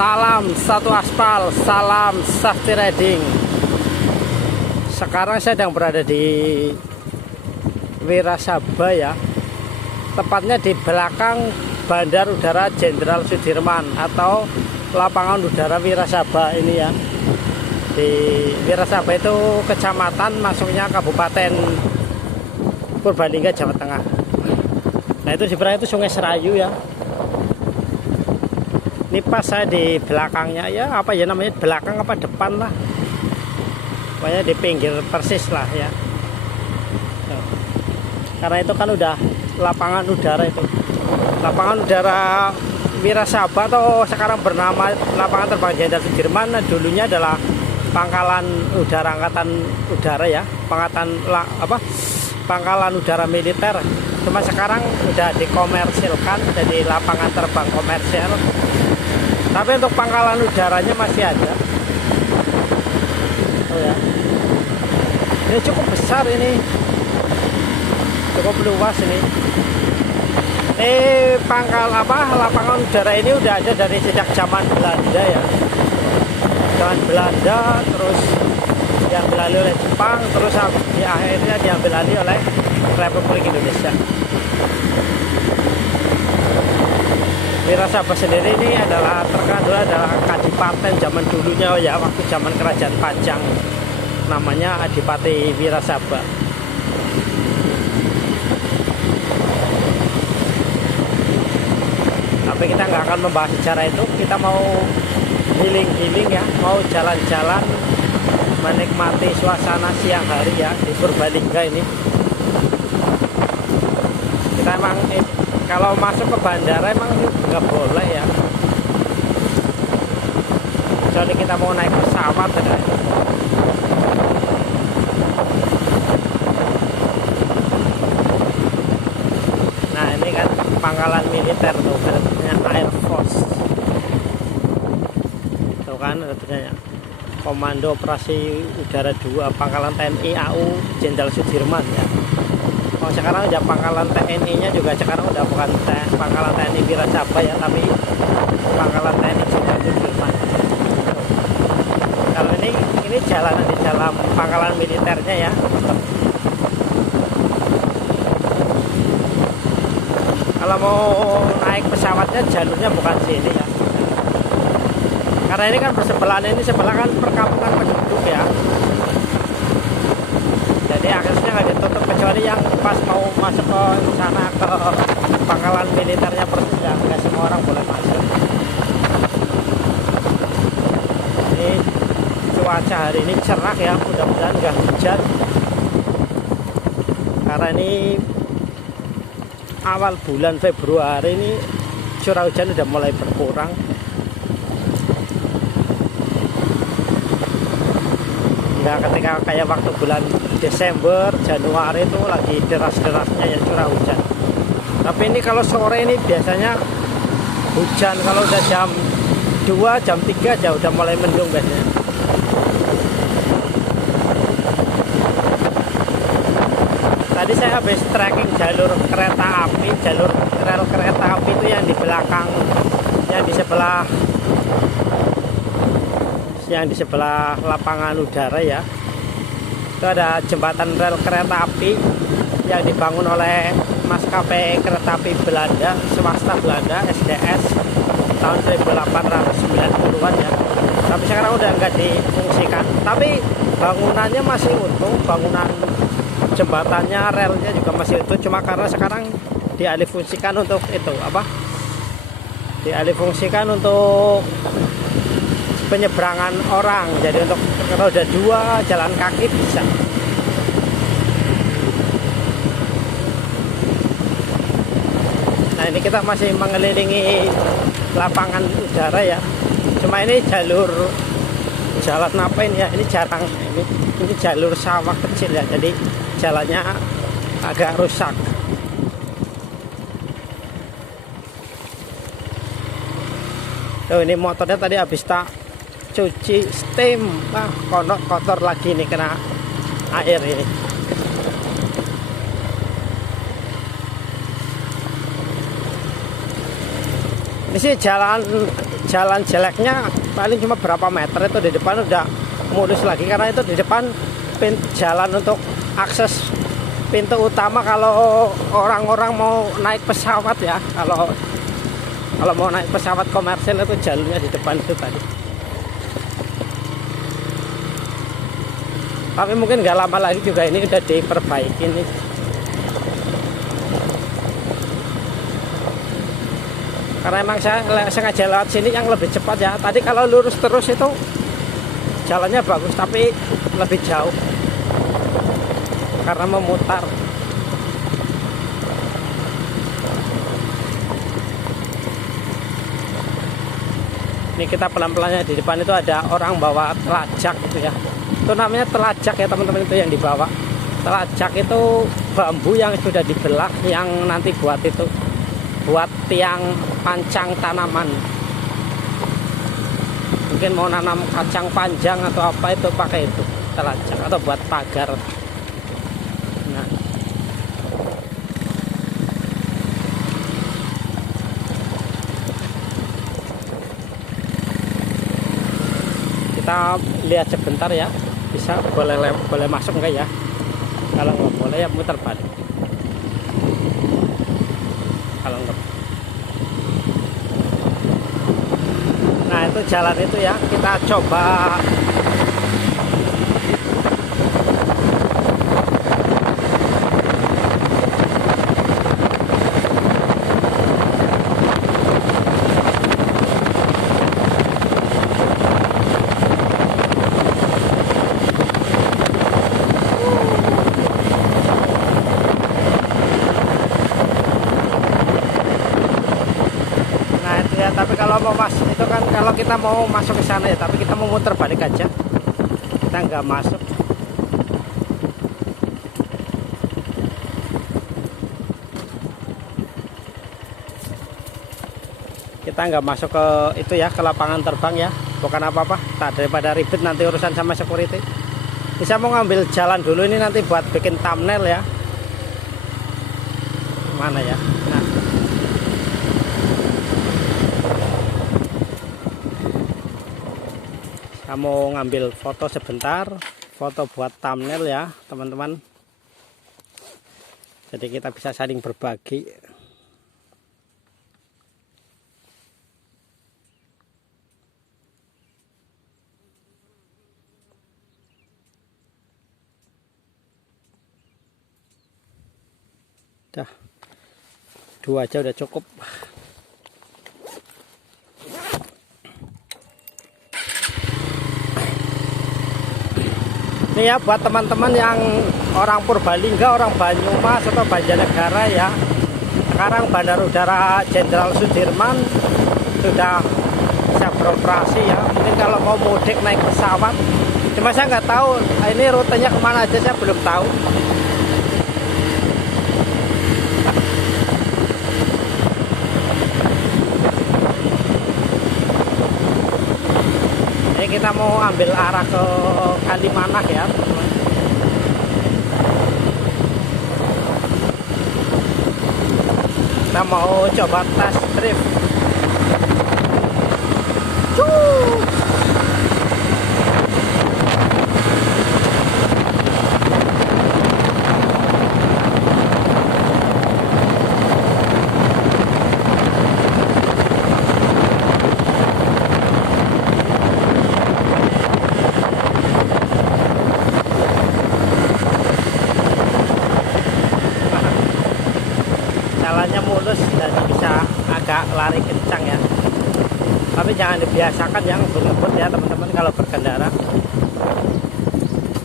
Salam satu aspal, salam safety riding. Sekarang saya sedang berada di Wirasaba ya. Tepatnya di belakang Bandar Udara Jenderal Sudirman atau lapangan udara Wirasaba ini ya. Di Wirasaba itu kecamatan, masuknya Kabupaten Purbalingga, Jawa Tengah. Nah itu sebenarnya itu Sungai Serayu ya. Ini pas saya di belakangnya ya, apa ya namanya, belakang apa depan lah, pokoknya di pinggir persis lah ya. Karena itu kan udah lapangan udara, itu lapangan udara Wirasaba atau sekarang bernama lapangan terbang Jenderal Sudirman. Dulunya adalah pangkalan udara angkatan udara ya, pangkalan udara militer. Cuma sekarang udah dikomersilkan jadi lapangan terbang komersial. Tapi untuk pangkalan udaranya masih ada. Oh ya. Ini cukup besar ini. Cukup luas ini. Lapangan udara ini udah ada dari sejak zaman Belanda ya. Zaman Belanda, terus diambil alih oleh Jepang, terus di akhirnya diambil alih oleh Republik Indonesia. Wirasaba sendiri ini adalah terkenal adalah kadipaten zaman dulunya ya, waktu zaman Kerajaan Pajang, namanya Adipati Wirasaba. Tapi kita nggak akan membahas secara itu, kita mau healing ya, mau jalan-jalan menikmati suasana siang hari ya di Purbalingga ini. Kita emang kalau masuk ke bandara emang nggak boleh ya, kecuali kita mau naik pesawat ya. Nah ini kan pangkalan militer tuh, katanya Air Force tuh kan, katanya Komando Operasi Udara 2 Pangkalan TNI AU Jenderal Sudirman ya. Oh sekarang udah pangkalan TNI nya juga sekarang udah bukan pangkalan TNI Wirasaba ya, tapi pangkalan TNI Jenderal Sudirman. Kalau ini jalan di dalam pangkalan militernya ya. Kalau mau naik pesawatnya jalurnya bukan sini ya. Karena ini kan bersebelahan, ini sebelah kan perkampungan penduduk ya. Jadi aksesnya nggak ditutup, kecuali yang pas mau masuk ke sana ke pangkalan militernya persis ya, nggak semua orang boleh masuk. Ini cuaca hari ini cerah ya, mudah-mudahan nggak hujan. Karena ini awal bulan Februari ini curah hujan udah mulai berkurang. Nah ketika kayak waktu bulan Desember, Januari itu lagi deras-derasnya ya curah hujan. Tapi ini kalau sore ini biasanya hujan, kalau udah jam 2, jam 3 aja udah mulai mendung biasanya. Tadi saya habis trekking jalur kereta api, jalur rel kereta api itu yang di belakang, yang di sebelah lapangan udara ya. Itu ada jembatan rel kereta api yang dibangun oleh maskapai kereta api Belanda, swasta Belanda, SDS, tahun 1890-an ya. Tapi sekarang udah nggak difungsikan. Tapi bangunannya masih utuh, bangunan jembatannya, relnya juga masih utuh. Cuma karena sekarang dialihfungsikan untuk itu apa? Dialihfungsikan untuk penyeberangan orang, jadi untuk roda 2 jalan kaki bisa. Nah ini kita masih mengelilingi lapangan udara ya. Cuma ini jalan apa ini ya, ini jarang, ini jalur sawah kecil ya, jadi jalannya agak rusak. Tuh ini motornya tadi habis tak cuci steam, kotor lagi nih kena air ini. Ini sih jalan jeleknya paling cuma berapa meter, itu di depan udah mulus lagi, karena itu di depan jalan untuk akses pintu utama kalau orang-orang mau naik pesawat ya. Kalau mau naik pesawat komersil itu jalurnya di depan itu tadi. Tapi mungkin nggak lama lagi juga ini udah diperbaiki nih. Karena emang saya sengaja lewat sini yang lebih cepat ya. Tadi kalau lurus terus itu jalannya bagus, tapi lebih jauh karena memutar. Ini kita pelan-pelannya, di depan itu ada orang bawa telajak gitu ya. Itu namanya telajak ya teman-teman, itu yang dibawa. Telajak itu bambu yang sudah dibelah, yang nanti buat tiang pancang tanaman. Mungkin mau nanam kacang panjang atau apa, itu pakai itu telajak, atau buat pagar. Nah, kita lihat sebentar ya, bisa boleh masuk enggak ya? Kalau nggak boleh ya muter balik. Kalau nggak, nah itu jalan itu ya, kita coba. Tapi kalau mau masuk itu kan, kalau kita mau masuk ke sana ya, tapi kita mau muter balik aja, kita nggak masuk. Kita nggak masuk ke itu ya, ke lapangan terbang ya, bukan apa-apa. Tak, daripada ribet nanti urusan sama security. Bisa mau ngambil jalan dulu ini nanti buat bikin thumbnail ya. Mana ya? Nah, saya mau ngambil foto sebentar, foto buat thumbnail ya teman-teman. Jadi kita bisa saling berbagi. Dah, 2 aja udah cukup. Ini ya buat teman-teman yang orang Purbalingga, orang Banyumas atau Banjarnegara ya. Sekarang Bandara Udara Jenderal Sudirman sudah bisa beroperasi ya. Mungkin kalau mau mudik naik pesawat, cuma saya nggak tahu ini rutenya kemana aja, saya belum tahu. Kita mau ambil arah ke Kalimanak ya teman-teman. Kita mau coba test drift. Jalannya mulus dan bisa agak lari kencang ya, tapi jangan dibiasakan yang ngebut ya teman-teman kalau berkendara.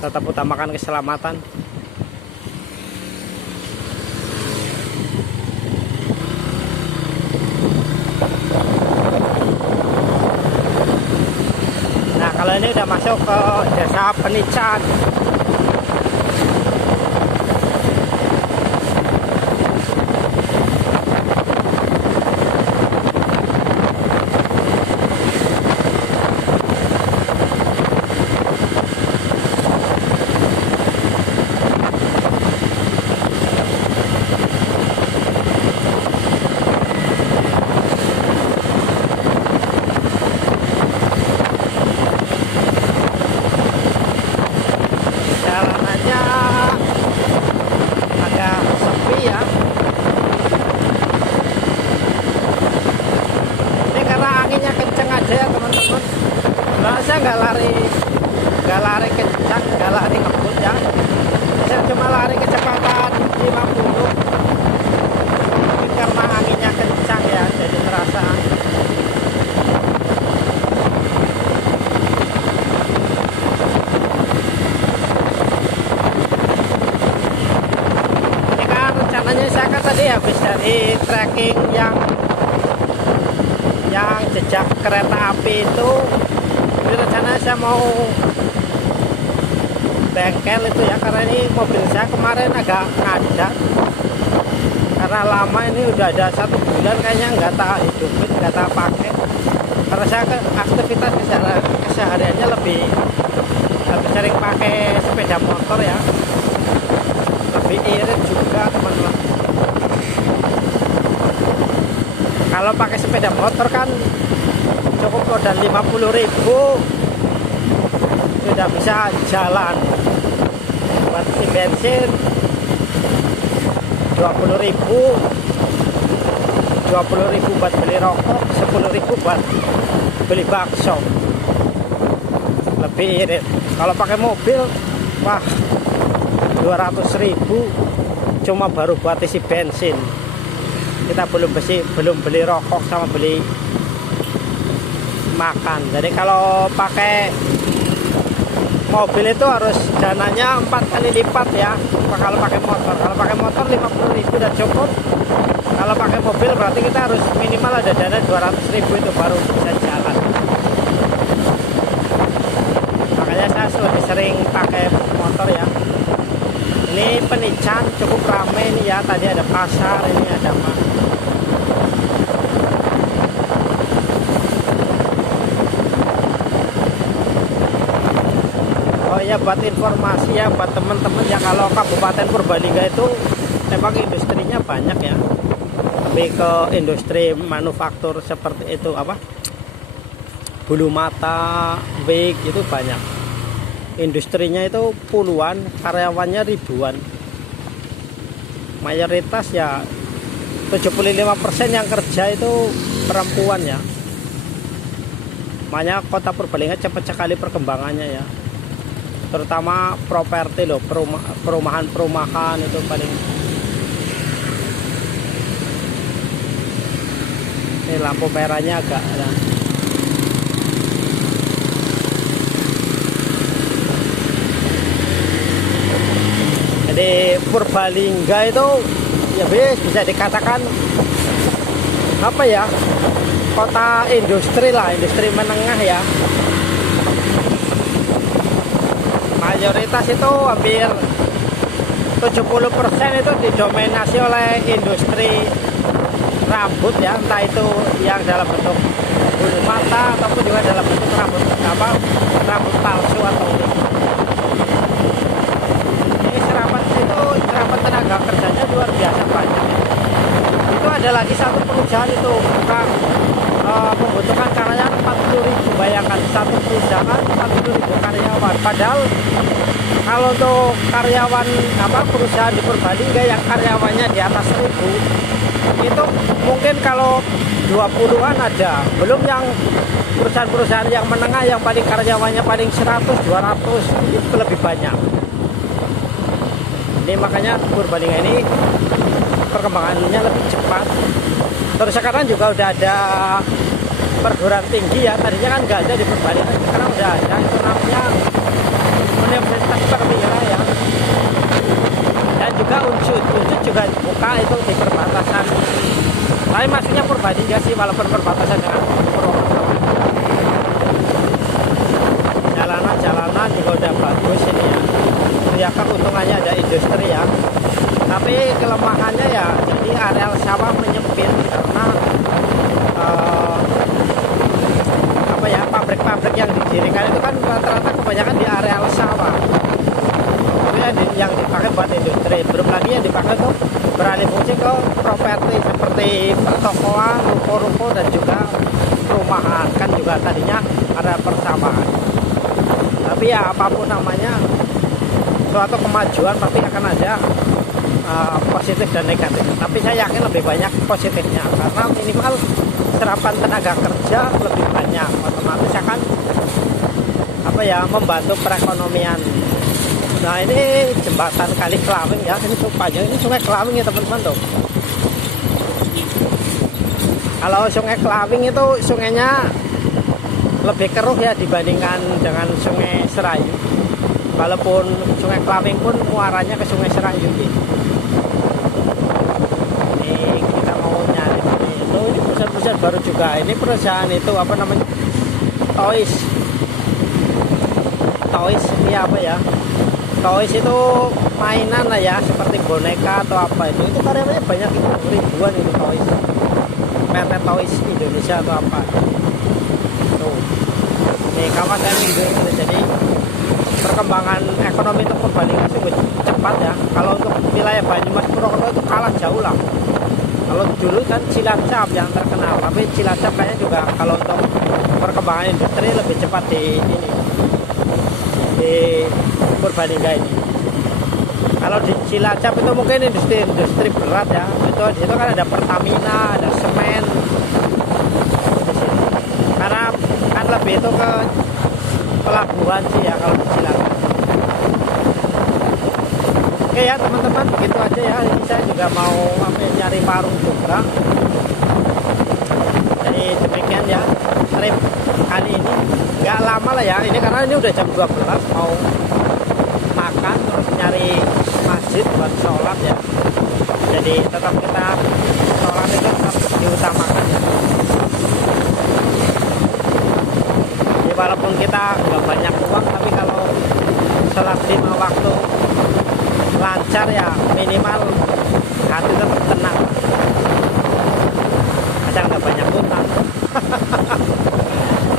Tetap utamakan keselamatan. Nah kalau ini udah masuk ke desa Penican. dari tracking yang jejak kereta api itu, ini rencananya saya mau bengkel itu ya, karena ini mobil saya kemarin agak ngadat karena lama, ini udah ada 1 bulan kayaknya nggak tak hidupin, nggak tak pakai, karena saya aktivitas kesehariannya lebih sering pakai sepeda motor ya, lebih irit juga teman-teman. Kalau pakai sepeda motor kan cukup modal 50.000 sudah bisa jalan. Buat isi bensin 20.000, 20.000 buat beli rokok, 10.000 buat beli bakso. Lebih irit. Kalau pakai mobil, wah, 200.000 cuma baru buat isi bensin. Kita belum beli rokok sama beli makan. Jadi kalau pakai mobil itu harus dananya 4 kali lipat ya. Kalau pakai motor, 50.000 udah cukup. Kalau pakai mobil berarti kita harus minimal ada dana 200.000 itu baru bisa jalan. Makanya saya lebih sering pakai motor ya. Ini Penican cukup ramai nih ya. Tadi ada pasar, ini ada ya, buat informasi ya buat teman-teman ya, kalau Kabupaten Purbalingga itu memang industrinya banyak ya, lebih ke industri manufaktur seperti itu, apa, bulu mata, wig, itu banyak. Industrinya itu puluhan, karyawannya ribuan. Mayoritas ya 75% yang kerja itu perempuan ya. Makanya kota Purbalingga cepat sekali perkembangannya ya, terutama properti loh, perumahan itu paling. Ini lampu merahnya agak ya. Jadi Purbalingga itu ya bisa dikatakan apa ya, kota industri lah, industri menengah ya. Mayoritas itu hampir 70% itu didominasi oleh industri rambut ya, entah itu yang dalam bentuk bulu mata ataupun juga dalam bentuk rambut palsu atau ini serapan tenaga kerjanya luar biasa banyak. Itu ada lagi satu perusahaan itu membutuhkan karyawan 40.000, bayangkan satu perusahaan 40.000 karyawan. Padahal kalau untuk karyawan perusahaan di Purbalingga yang karyawannya di atas 1.000 itu mungkin kalau 20-an ada, belum yang perusahaan-perusahaan yang menengah yang paling karyawannya paling 100-200 itu lebih banyak. Ini makanya Purbalingga ini perkembangannya lebih cepat. Terus sekarang juga udah ada perguruan tinggi ya, tadinya kan nggak ada di Purbalingga, sekarang udah ada, itu namanya Universitas Perwira ya. Dan juga Unsud juga buka itu di perbatasan. Tapi maksudnya Purbalingga sih, walaupun perbatasan dengan Purwokerto. Jalanan juga udah bagus ini ya. Ya keuntungannya ada industri ya. Tapi kelemahannya ya, jadi areal sawah menyempit karena pabrik-pabrik yang didirikan itu kan rata-rata kebanyakan di areal sawah. Itu yang dipakai buat industri. Belum lagi yang dipakai untuk beralih fungsi ke properti seperti pertokoan, ruko-ruko dan juga perumahan. Kan juga tadinya ada persamaan. Tapi ya apapun namanya, suatu kemajuan pasti akan ada positif dan negatif. Tapi saya yakin lebih banyak positifnya karena minimal serapan tenaga kerja lebih banyak, otomatis akan membantu perekonomian. Nah ini jembatan Kali Kelawing ya, ini cukup panjang, ini Sungai Kelawing ya teman-teman tuh. Kalau Sungai Kelawing itu sungainya lebih keruh ya dibandingkan dengan Sungai Serayu. Walaupun Sungai Kelawing pun muaranya ke Sungai Serayu gitu. Ini baru juga. Ini perusahaan itu apa namanya, Toys ini apa ya, Toys itu mainan lah ya, seperti boneka atau apa itu karyawannya banyak, itu ribuan itu Toys, PT Toys Indonesia atau apa tuh. Nih kawasan ini jadi perkembangan ekonomi itu Purbalingga sih cepat ya. Kalau untuk wilayah Banyumas Purwokerto itu kalah jauh lah. Kalau dulu kan Cilacap yang terkenal, tapi Cilacap kayaknya juga kalau untuk perkembangan industri lebih cepat di Purbalingga ini. Kalau di Cilacap itu mungkin industri berat ya. Itu di situ kan ada Pertamina, ada semen. Karena kan lebih itu ke pelabuhan sih ya kalau di Cilacap. Oke ya teman-teman, begitu aja ya. Ini saya juga mau nyari warung juga. Jadi demikian ya trip kali ini. Nggak lama lah ya ini, karena ini udah jam 12 mau makan terus nyari masjid buat sholat ya. Jadi tetap kita sholat itu tetap diutamakan ya. Jadi walaupun kita nggak banyak uang, tapi kalau sholat 5 waktu lancar ya, minimal hati tetap tenang. Asal nggak banyak utang.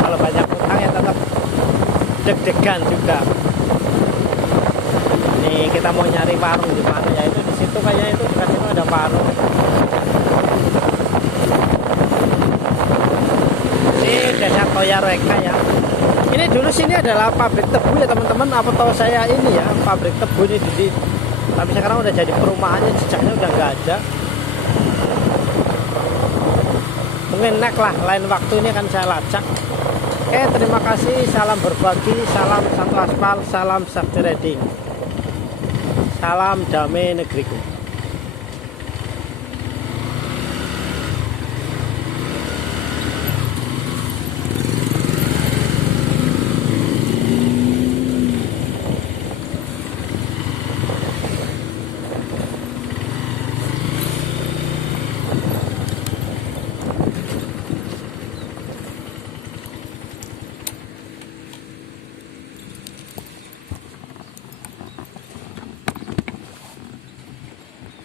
Kalau banyak utang ya tetap deg-degan juga. Nih kita mau nyari warung di mana ya, itu di situ kayaknya, itu dekat situ ada warung. Ini desa Toya Reka ya. Ini dulu sini adalah pabrik tebu ya teman-teman. Apa tahu saya ini ya, pabrik tebu ini di, tapi sekarang udah jadi perumahannya, jejaknya udah nggak ada. Mungkin next lah, lain waktu ini akan saya lacak. Oke, terima kasih, salam berbagi, salam satu aspal, salam sakti reading, salam damai negeriku.